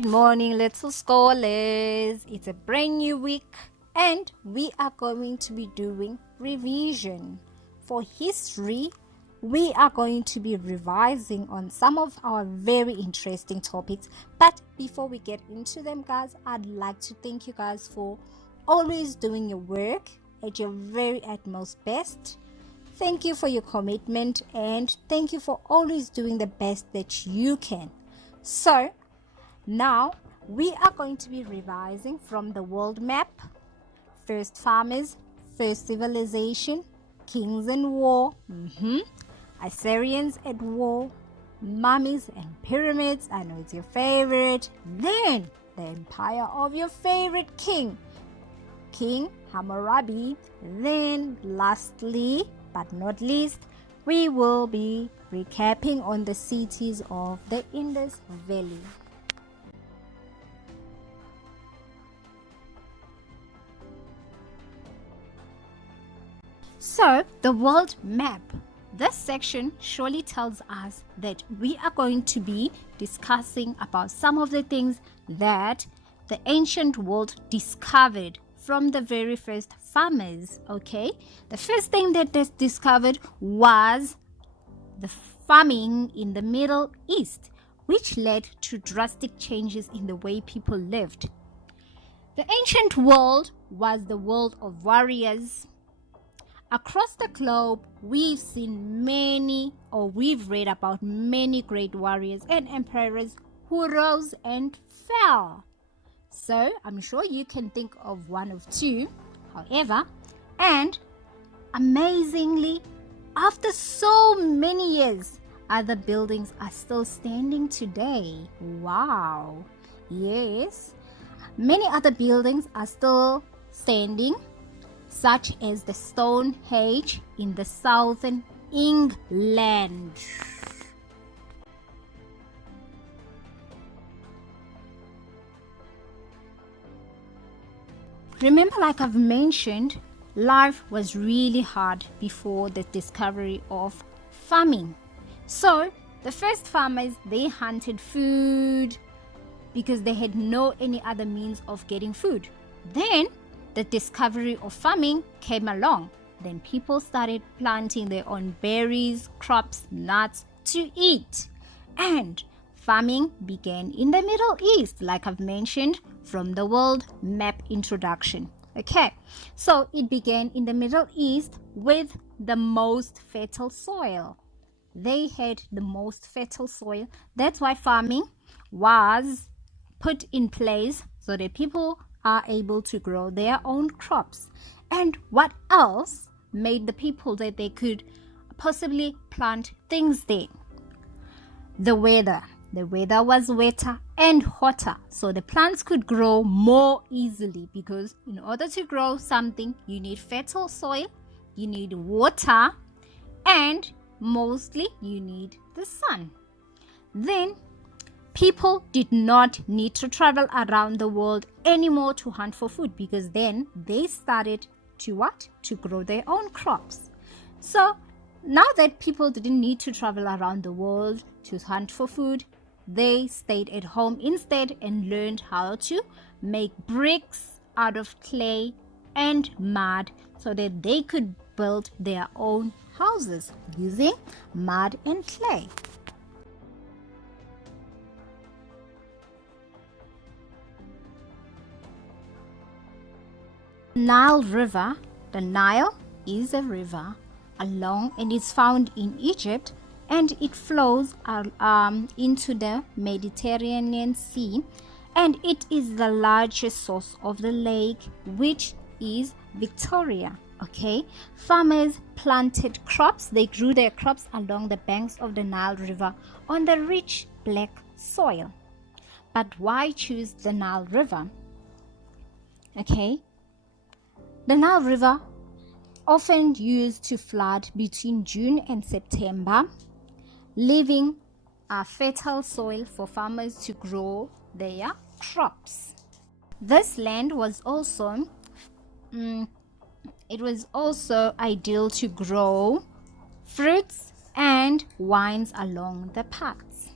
Good morning, little scholars. It's a brand new week, and we are going to be doing revision. For history, we are going to be revising on some of our very interesting topics. But before we get into them, guys, I'd like to thank you guys for always doing your work at your very utmost best. Thank you for your commitment, and thank you for always doing the best that you can. So, now we are going to be revising from the world map: first farmers, first civilization, kings and war, Assyrians at war, mummies and pyramids, I know it's your favorite, then the empire of your favorite king, King Hammurabi, then lastly but not least, we will be recapping on the cities of the Indus Valley. So, the world map. This section surely tells us that we are going to be discussing about some of the things that the ancient world discovered from the very first farmers. Okay, the first thing that they discovered was the farming in the Middle East, which led to drastic changes in the way people lived. The ancient world was the world of warriors. Across the globe, we've read about many great warriors and emperors who rose and fell. So, I'm sure you can think of one of two. However, and amazingly, after so many years, other buildings are still standing today. Wow! Yes, many other buildings are still standing, such as the Stonehenge in the southern England. Remember, like I've mentioned, life was really hard before the discovery of farming. So the first farmers, they hunted food because they had no any other means of getting food. Then the discovery of farming came along. Then people started planting their own berries, crops, nuts to eat. And farming began in the Middle East, like I've mentioned from the world map introduction. Okay, so it began in the Middle East with the most fertile soil. They had the most fertile soil. That's why farming was put in place so that people are able to grow their own crops. And what else made the people that they could possibly plant things there? The weather. The weather was wetter and hotter, so the plants could grow more easily, because in order to grow something, you need fertile soil, you need water, and mostly you need the sun. Then people did not need to travel around the world anymore to hunt for food, because then they started to grow their own crops. So now that people didn't need to travel around the world to hunt for food, they stayed at home instead and learned how to make bricks out of clay and mud so that they could build their own houses using mud and clay. Nile River. The Nile is a river along and is found in Egypt, and it flows into the Mediterranean Sea, and it is the largest source of the lake, which is Victoria. Okay, farmers planted crops. They grew their crops along the banks of the Nile River on the rich black soil. But why choose the Nile River? Okay, the Nile River often used to flood between June and September, leaving a fertile soil for farmers to grow their crops. This land was also ideal to grow fruits and wines along the paths.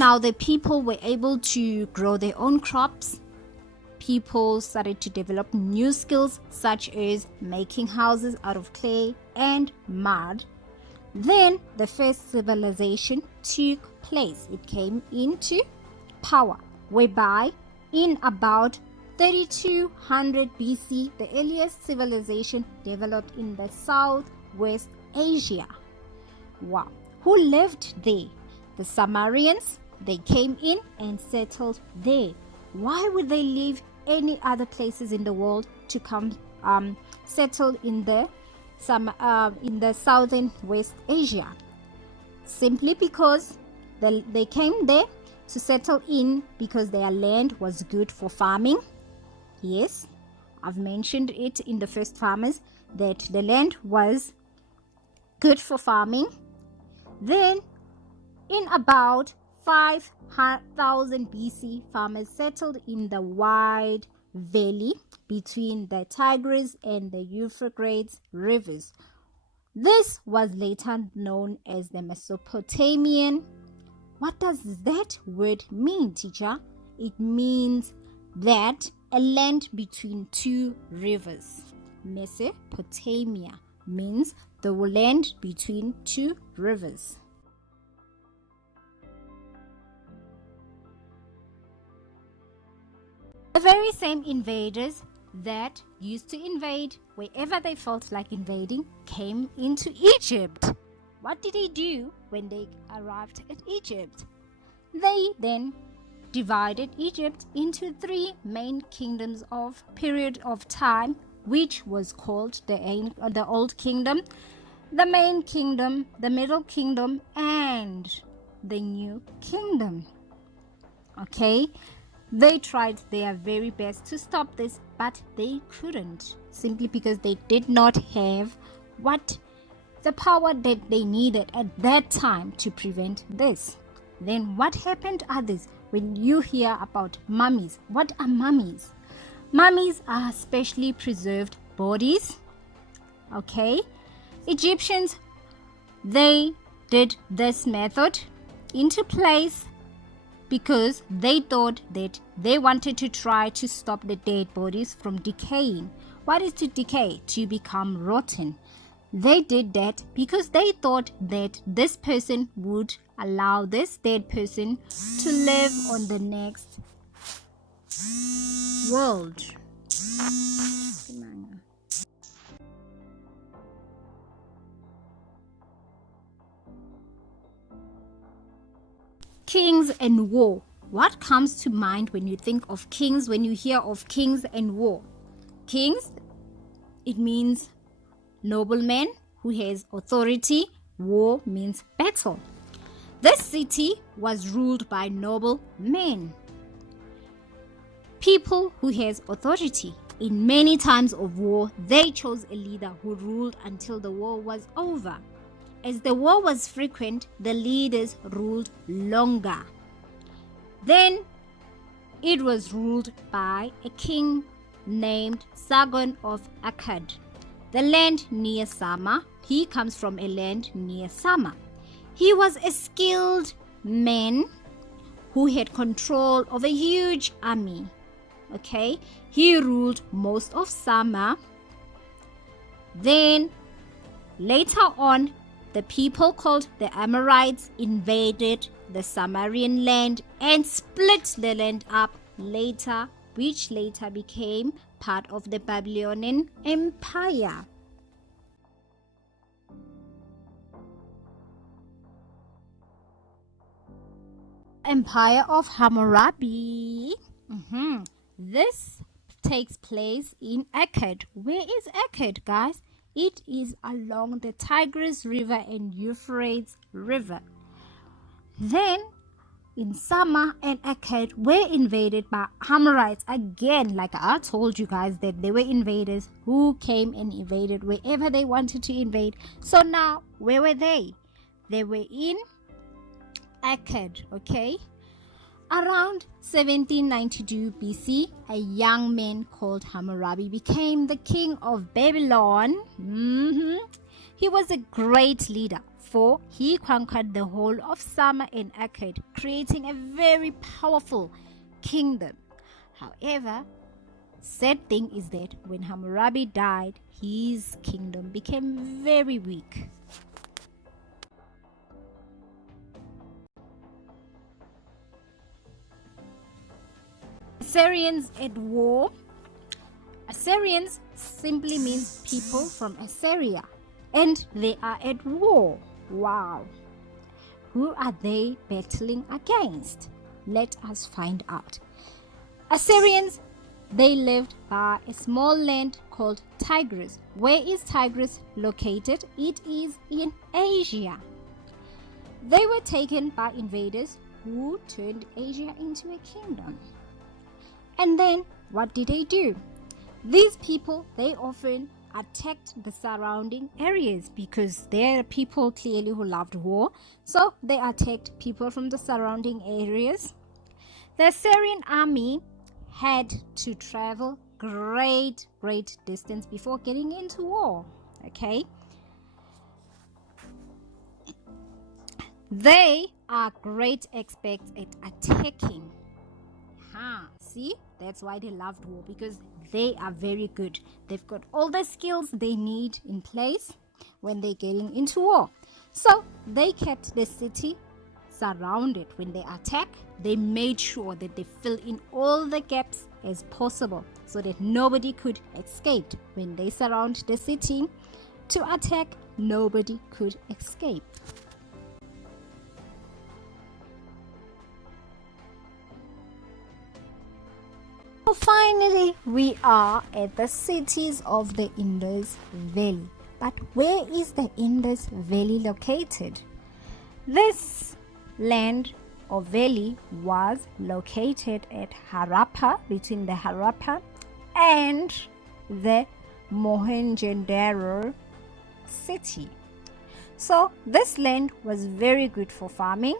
now the people were able to grow their own crops. People started to develop new skills such as making houses out of clay and mud. Then the first civilization took place. It came into power, whereby in about 3200 BC, the earliest civilization developed in the Southwest Asia. Wow. Who lived there? The Sumerians. They came in and settled there. Why would they leave any other places in the world to come settle in the southern West Asia? Simply because they came there to settle in because their land was good for farming. Yes, I've mentioned it in the first farmers that the land was good for farming. Then in about 5000 BC, farmers settled in the wide valley between the Tigris and the Euphrates rivers. This was later known as the Mesopotamian. What does that word mean, teacher? It means that a land between two rivers. Mesopotamia means the land between two rivers. The very same invaders that used to invade wherever they felt like invading came into Egypt. What did they do when they arrived at Egypt? They then divided Egypt into three main kingdoms of period of time, which was called the Old Kingdom, the Main Kingdom, the Middle Kingdom, and the New Kingdom. Okay, they tried their very best to stop this, but they couldn't, simply because they did not have the power that they needed at that time to prevent this. Then what happened others? When you hear about mummies, what are mummies? Mummies are specially preserved bodies. Okay, Egyptians, they did this method into place because they thought that they wanted to try to stop the dead bodies from decaying. What is to decay? To become rotten. They did that because they thought that this person would allow this dead person to live on the next world. Kings and war. What comes to mind when you think of kings, when you hear of kings and war? Kings, it means nobleman who has authority. War means battle. This city was ruled by noble men, people who has authority. In many times of war, they chose a leader who ruled until the war was over. As the war was frequent, the leaders ruled longer. Then it was ruled by a king named Sargon of Akkad. The land near Sama. He comes from a land near Sama. He was a skilled man who had control of a huge army. Okay, he ruled most of Sama. Then later on, the people called the Amorites invaded the Sumerian land and split the land up later, which later became part of the Babylonian Empire. Empire of Hammurabi. This takes place in Akkad. Where is Akkad, guys? It is along the Tigris River and Euphrates River. Then in Sama and Akkad were invaded by Hammurites. Again, like I told you guys, that they were invaders who came and invaded wherever they wanted to invade. So now, where were they? They were in Akkad, okay? Around 1792 BC, a young man called Hammurabi became the king of Babylon. He was a great leader, for he conquered the whole of Sumer and Akkad, creating a very powerful kingdom. However, sad thing is that when Hammurabi died, his kingdom became very weak. Assyrians at war. Assyrians simply means people from Assyria, and they are at war. Wow. Who are they battling against? Let us find out. Assyrians, they lived by a small land called Tigris. Where is Tigris located? It is in Asia. They were taken by invaders who turned Asia into a kingdom. And then what did they do? These people, they often attacked the surrounding areas because there are people clearly who loved war. So they attacked people from the surrounding areas. The Assyrian army had to travel great distance before getting into war. Okay. They are great experts at attacking. See, that's why they loved war, because they are very good. They've got all the skills they need in place when they're getting into war. So they kept the city surrounded. When they attack, they made sure that they fill in all the gaps as possible so that nobody could escape. When they surround the city to attack, nobody could escape. Finally, we are at the cities of the Indus Valley. But where is the Indus Valley located? This land or valley was located at Harappa, between the Harappa and the Mohenjo-daro city. So this land was very good for farming,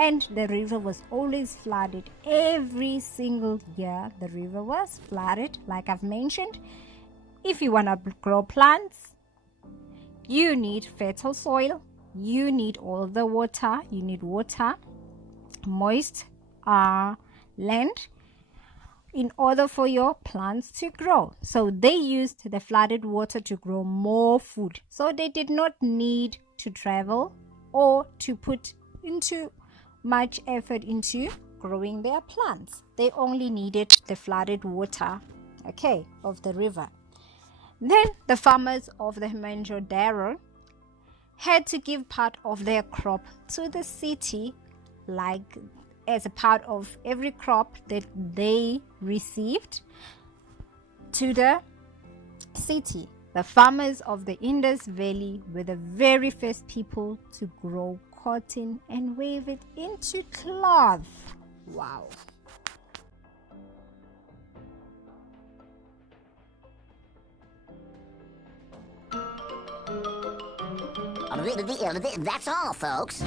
and the river was always flooded. Every single year the river was flooded, like I've mentioned. If you want to grow plants, you need fertile soil, you need all the water, you need water, moist land in order for your plants to grow. So they used the flooded water to grow more food. So they did not need to travel or to put into much effort into growing their plants. They only needed the flooded water, of the river. Then the farmers of the Mohenjo-daro had to give part of their crop to the city, like as a part of every crop that they received to the city. The farmers of the Indus Valley were the very first people to grow cotton and weave it into cloth. Wow. That's all, folks.